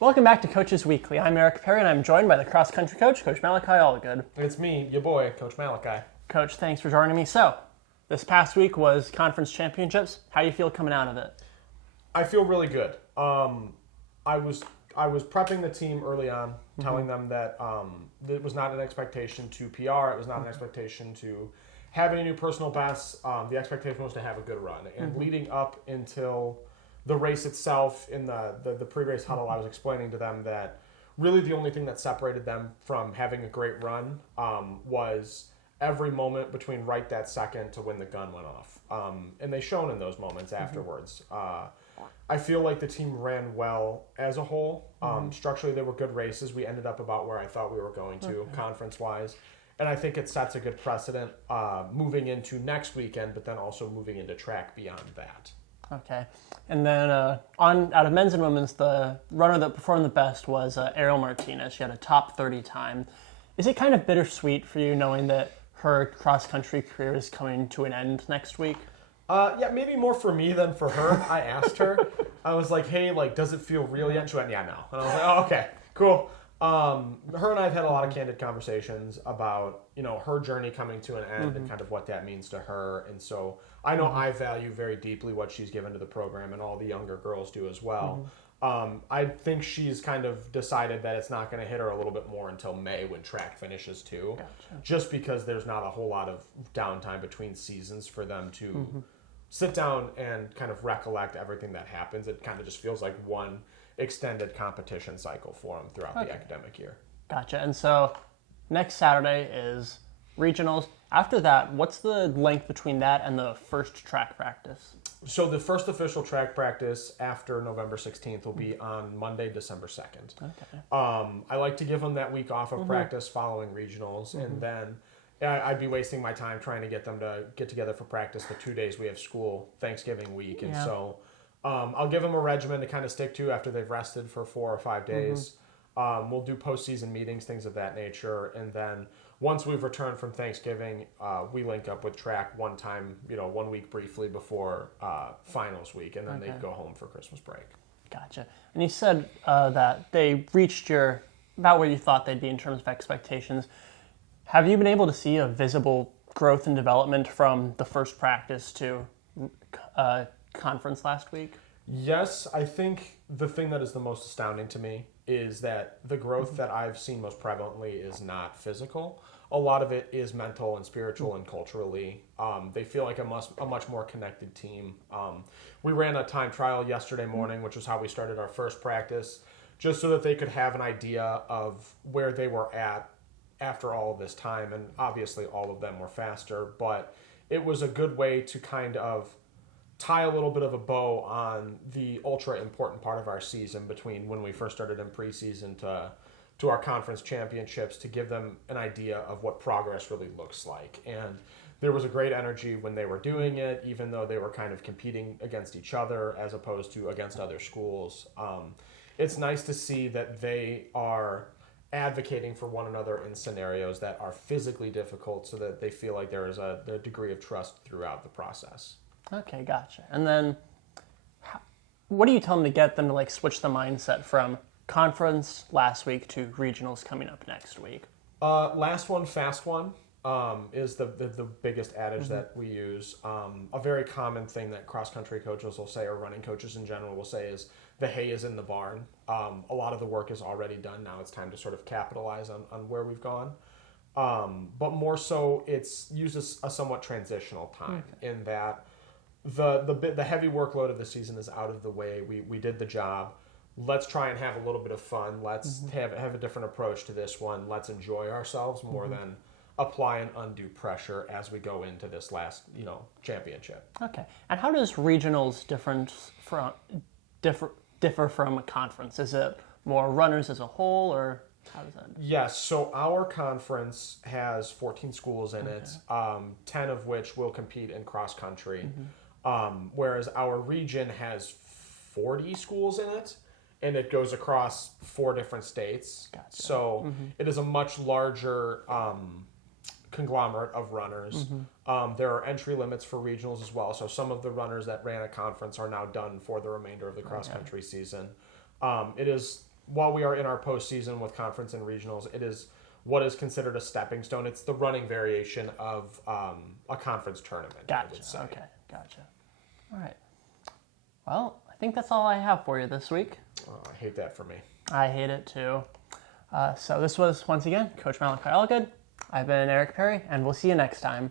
Welcome back to Coaches Weekly. I'm Eric Perry, and I'm joined by the cross-country coach, Coach Malachi Allgood. It's me, your boy, Coach Malachi. Coach, thanks for joining me. So, this past week was conference championships. How do you feel coming out of it? I feel really good. I was prepping the team early on, telling them that it was not an expectation to PR. It was not an expectation to have any new personal bests. The expectation was to have a good run. And leading up until the race itself, in the pre-race huddle, I was explaining to them that really the only thing that separated them from having a great run was every moment between right that second to when the gun went off. And they shone in those moments afterwards. I feel like the team ran well as a whole. Structurally, they were good races. We ended up about where I thought we were going to, conference-wise. And I think it sets a good precedent moving into next weekend, but then also moving into track beyond that. Okay. And then out of men's and women's, the runner that performed the best was Ariel Martinez. She had a top 30 time. Is it kind of bittersweet for you knowing that her cross-country career is coming to an end next week? Yeah, maybe more for me than for her. I asked her. I was like, hey, does it feel real yet? She went, yeah, no. And I was like, oh, okay, cool. Her and I have had a lot of candid conversations about, her journey coming to an end and kind of what that means to her. And so I know I value very deeply what she's given to the program, and all the younger girls do as well. I think she's kind of decided that it's not going to hit her a little bit more until May when track finishes too. Gotcha. Just because there's not a whole lot of downtime between seasons for them to sit down and kind of recollect everything that happens. It kind of just feels like one extended competition cycle for them throughout the academic year. Gotcha. And so next Saturday is regionals. After that, what's the length between that and the first track practice? So the first official track practice after November 16th will be on Monday, December 2nd. Okay. I like to give them that week off of practice following regionals, and then I'd be wasting my time trying to get them to get together for practice the 2 days we have school, Thanksgiving week. And so I'll give them a regimen to kind of stick to after they've rested for 4 or 5 days. We'll do postseason meetings, things of that nature. And then once we've returned from Thanksgiving, we link up with track one time, 1 week briefly before finals week. And then they go home for Christmas break. Gotcha. And you said that they reached about where you thought they'd be in terms of expectations. Have you been able to see a visible growth and development from the first practice to conference last week? Yes, I think the thing that is the most astounding to me is that the growth that I've seen most prevalently is not physical. A lot of it is mental and spiritual and culturally. They feel like a much more connected team. We ran a time trial yesterday morning, which was how we started our first practice, just so that they could have an idea of where they were at after all of this time. And obviously all of them were faster, but it was a good way to kind of tie a little bit of a bow on the ultra important part of our season between when we first started in preseason to our conference championships, to give them an idea of what progress really looks like. And there was a great energy when they were doing it, even though they were kind of competing against each other as opposed to against other schools. It's nice to see that they are advocating for one another in scenarios that are physically difficult, so that they feel like there is a degree of trust throughout the process. Okay, gotcha. And then what do you tell them to get them to switch the mindset from conference last week to regionals coming up next week? Last one, fast one is the biggest adage that we use. A very common thing that cross-country coaches will say, or running coaches in general will say, is the hay is in the barn. A lot of the work is already done. Now it's time to sort of capitalize on where we've gone. But more so, it's used as a somewhat transitional time in that the heavy workload of the season is out of the way. We did the job. Let's try and have a little bit of fun. Let's have a different approach to this one. Let's enjoy ourselves more than apply an undue pressure as we go into this last, championship. Okay. And how does regionals differ from a conference? Is it more runners as a whole, or how does that? Yes. So our conference has 14 schools in it, 10 of which will compete in cross country. Whereas our region has 40 schools in it, and it goes across 4 different states. Gotcha. So it is a much larger conglomerate of runners. There are entry limits for regionals as well. So some of the runners that ran a conference are now done for the remainder of the cross-country season. It is while we are in our postseason with conference and regionals, it is what is considered a stepping stone. It's the running variation of a conference tournament. I would say. Gotcha. Okay. Gotcha. All right. Well, I think that's all I have for you this week. Oh, I hate that for me. I hate it too. So this was, once again, Coach Malachi Allgood. I've been Eric Perry, and we'll see you next time.